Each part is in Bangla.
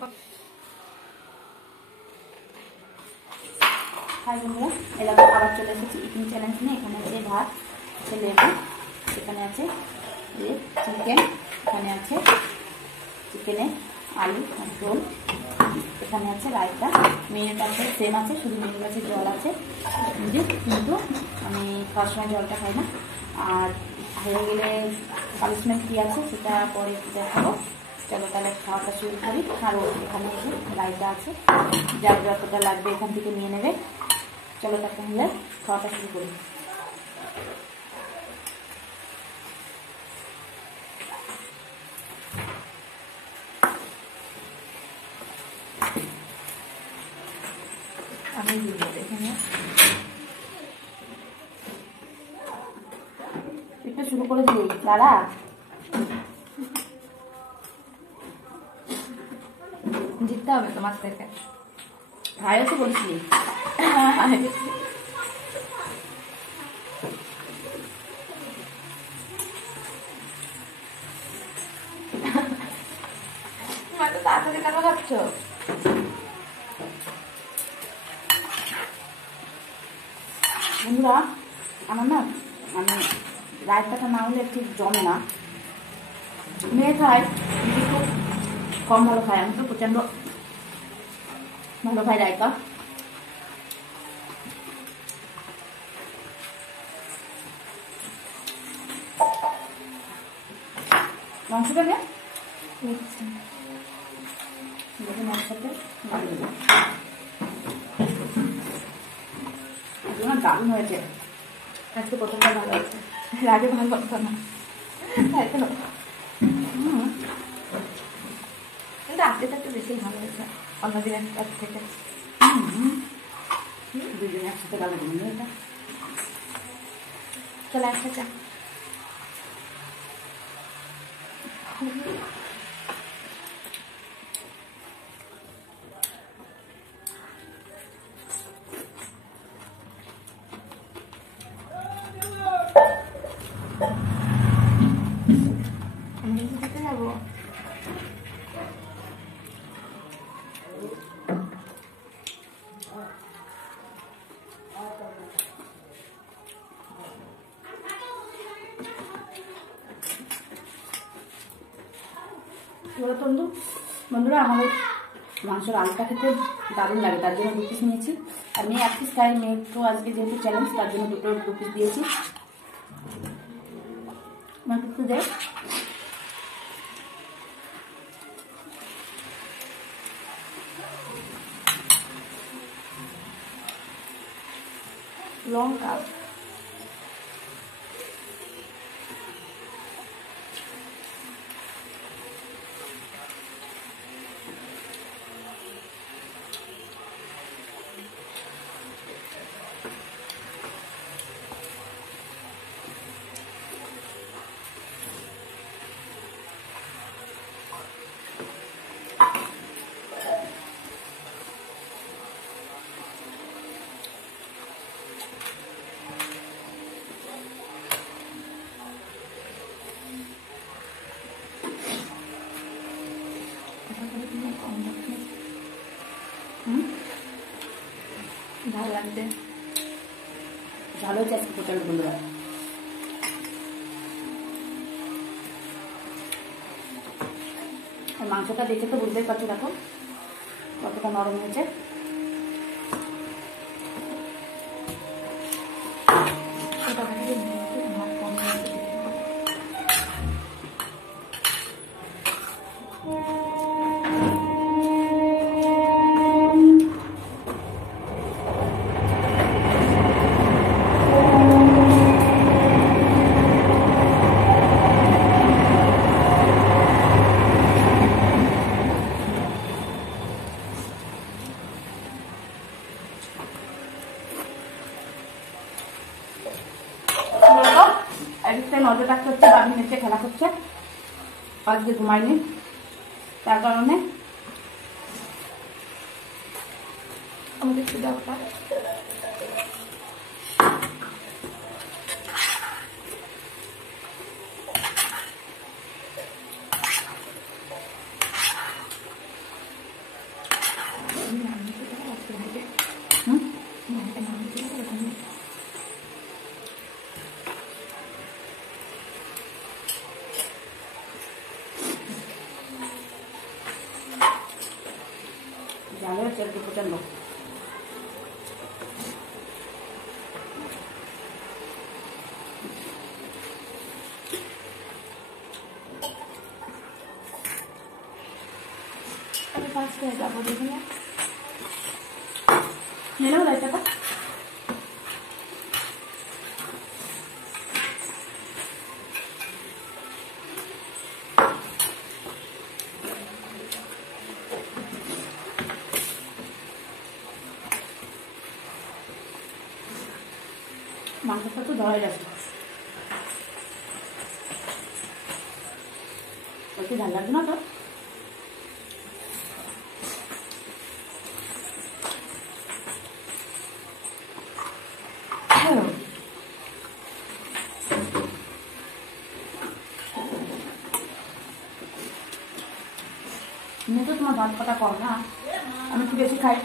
হাই বন্ধুরা, এলাকা আবার চলে এসেছি ইটিং চ্যালেঞ্জ নিয়ে। এখানে আছে ভাত, আছে লেবু, এখানে আছে চিকেন, এখানে আছে চিকেনে আলু আর ঝোল, এখানে আছে রায়তা, মেনুটা আছে সেম আছে, শুধু মেনু আছে জল আছে কিন্তু আমি খাওয়ার সময় জলটা খাই না। আর হয়ে গেলে পানিশমেন্ট কী আছে সেটা পরে দেখাবো। চলো তাহলে খাওয়াটা শুরু করি। আর এখানে এসে রায়তা আছে, যার যতটা লাগবে এখান থেকে নিয়ে নেবে। চলো তাহলে খাওয়াটা শুরু করি। আমি এখানে একটু শুরু করে দিই দাঁড়া। জিততে হবে তোমার থেকে, ভাইও তো বলছি। তোমার তো তাড়াতাড়ি কেন খাচ্ছ? বন্ধুরা, আমার না মানে রায়তাটা না হলে ঠিক জমে না। মেয়ে খায় কিন্তু কম ভালো খায়, আমি তো প্রচণ্ড ভালো খাই রায়তা। মাংসটা নে মাংসতে দারুণ হয়েছে আজকে, প্রথমটা ভালো হয়েছে, আগে ভালো হতো না। কিন্তু আজকেটা একটু বেশি ভালো হয়েছে অন্যদিনের কাছ থেকে। দুজনে একসাথে ভালো দিন এটা। চলে একটা চা। যাবো বন্ধুরা, আমাদের মাংসের আলুটা খেতে দারুণ লাগে, তার জন্য 2 পিস নিয়েছি। আর মেয়ে 1 পিস খাই, মেয়ে তো আজকে যেহেতু চ্যালেঞ্জ তার জন্য 2 পিস দিয়েছি। একটু দেখ লঙ্কা, ভালো লাগবে, ভালো হচ্ছে আজকে প্রচন্ড বন্ধুরা। আর মাংসটা দেখে তো বুঝতেই পারছো, দেখো কতটা নরম হয়েছে। একদিকটায় নজর রাখতে হচ্ছে, বাড়ি নিচে খেলা করছে, আজকে ঘুমায়নি, তার কারণে আমাদের একটু দেওয়াটা জন্য। ফার্স্ট হয়ে যাবো দেখুন নিলেও লাইটাটা মাংসটা তো ধরে যাচ্ছে ওকে ঝাল লাগবে না তো তো তোমার ভাত কটা কম না আমি একটু বেশি খাই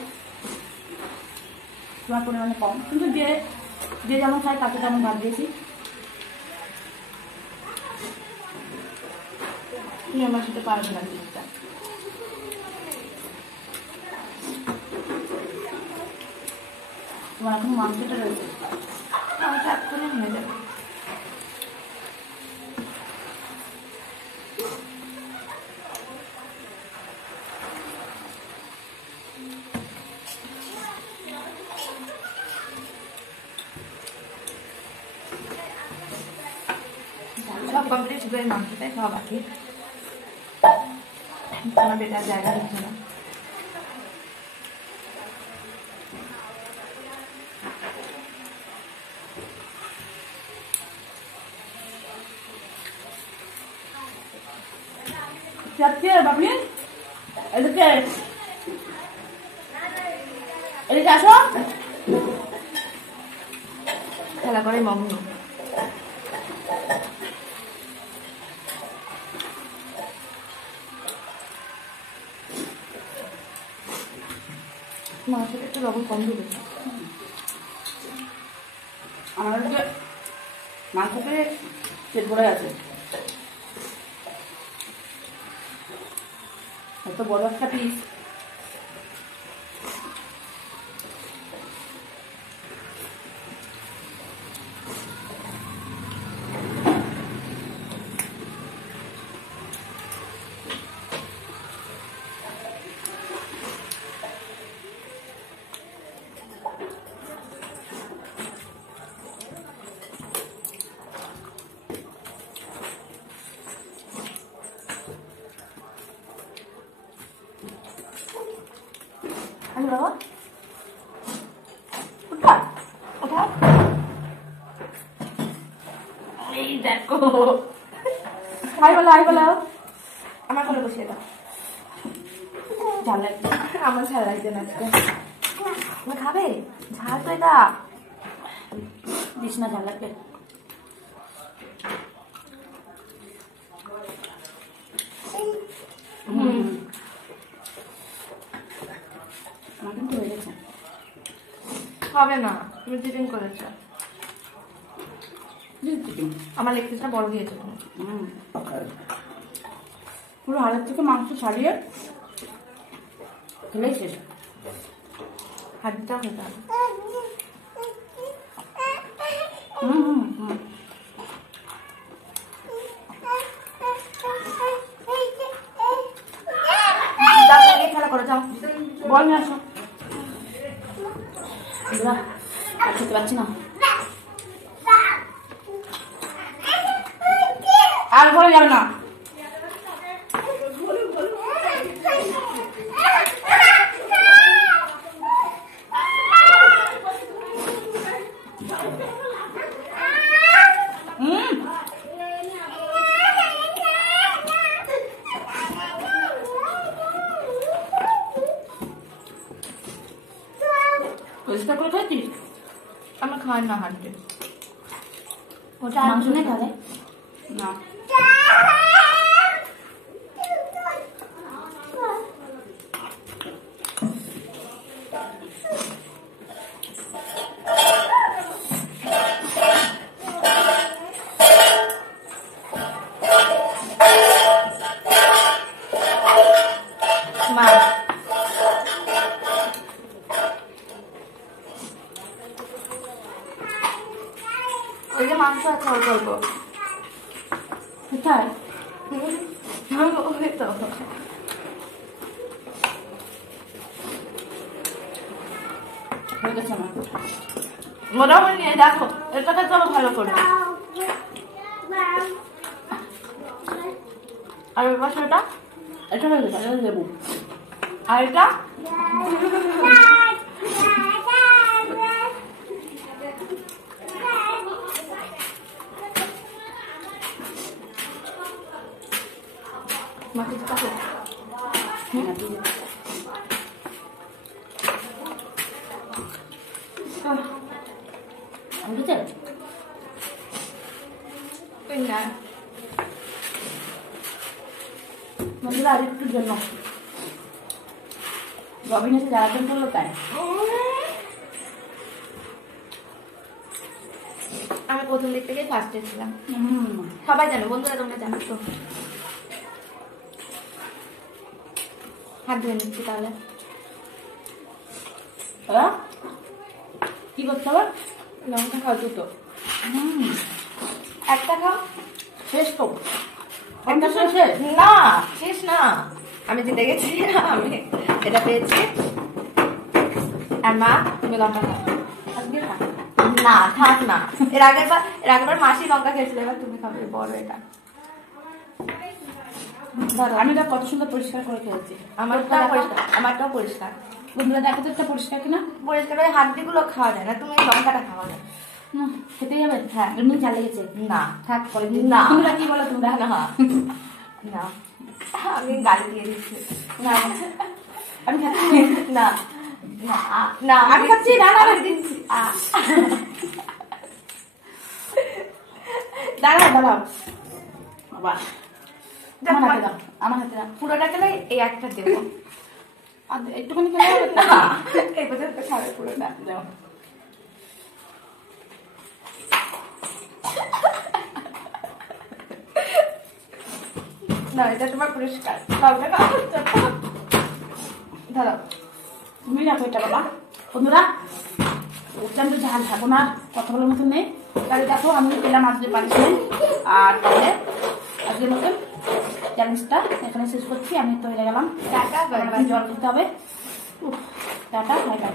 তোমার পরিমাণে কম কিন্তু যে যেমন খাই তাকে তেমন ভাত দিয়েছি তুমি আমার সাথে পারবে না জিনিসটা তোমার এখন মাংসটা রয়েছে মাংস এক্ষুনি হয়ে যাবে সব কমপ্লিট শুধু এই মাংসটাই খাওয়া বাকি কোনো বেটার জায়গা হচ্ছে না যাচ্ছে বাবলি এদিকে এদিকে আসো খেলা করে মগ্ন মাংসটা একটু লবণ কম দিবে আমার যে মাংসতে পেট ভরে আছে এত বড় একটা piece Halo? Udah? Udah? Ini দেখো হাই বলো আমার কোলে বসিয়ে দাও ঝাল লাগবে আমার ঝাল লাগবে না আজকে তুমি খাবে ঝাল তো এটা দিস না ঝাল লাগবে হবে না তুমি চিকেন করেছো আমার লেগ পিসটা বড় দিয়েছো তুমি পুরো হাড়ের থেকে মাংস ছাড়িয়ে খেলেই শেষ হাড়িটাও খেতে হবে খেলা করে যাও বল নিয়ে আসো খেতে পারছি না আর ঘরে যাবে না পরিষ্কার করে খাইছিস আমার খাওয়ার না হাঁটতে ওটা মাংস নেই তাহলে না কোথায় হয়ে গেছে আমার মোটামুটি নিয়ে দেখো এটাকে চলো ভালো করে। আর ওই পাশেটা এটা হয়ে গেছে, এটা দেবো। আর এটা মাকে দিতে হবে। বুঝেছে বন্ধুরা আর একটুর জন্য রবিন এসে জ্বালাতন করলো তাই। আমি প্রথম দিক থেকে ফার্স্টে ছিলাম, সবাই জানো, বন্ধুরা তোমরা জানো তো। হাত ধুয়ে নিচ্ছি তাহলে। কি করতে হবে? লঙ্কা খাও দুটো। একটা খাও। শেষ তো একটা শেষ না, শেষ না, আমি জিতে গেছি। আমি এটা পেয়েছি। আর মা তুমি লঙ্কা খাও। আজকে খা। না থাক না, এর আগের মাসি লঙ্কা খেয়েছিল, এবার তুমি খাবে বড় এটা। আমি তো কত সুন্দর পরিষ্কার করে খেয়েছি। আমারটাও পরিষ্কার। বন্ধুরা দেখো তো একটা পরিষ্কার কিনা। পরিষ্কার করে হাড্ডিগুলো খাওয়া যায় না, তুমি লঙ্কাটা খাওয়া যায়। না খেতে যাবে? হ্যাঁ এমনি ঝাল লেগেছে। না থাক পরে না। তোমরা কি বলো তোমরা? না না, আমি গালি দিয়ে দিচ্ছি। না আমি খাচ্ছি না না না, আমি খাচ্ছি না। না আমি দিচ্ছি। দাঁড়াও দাঁড়াও বাবা, আমার হাতে দেখো, দাও, আমার হাতে দাও। পুরোটা খেলে এই একটা দেবো। আর একটুখানি খেলে হবে তো? না, এই পর্যন্ত খাবে পুরোটা। দাও। না, এটা তোমার পরিষ্কার লঙ্কা খাওয়া হচ্ছে না। ধরো তুমি রাখো এটা বাবা। বন্ধুরা উঠলাম তো ঝাল থাকো না, কথা বলার মতন নেই। তাহলে দেখো আমি পেলাম আজকে পানিশমেন্ট। আর তাহলে আজকের মতন চ্যালেঞ্জটা এখানে শেষ করছি। আমি তো হেরে গেলাম। Tata, bye bye. জল খেতে হবে। Tata, bye bye.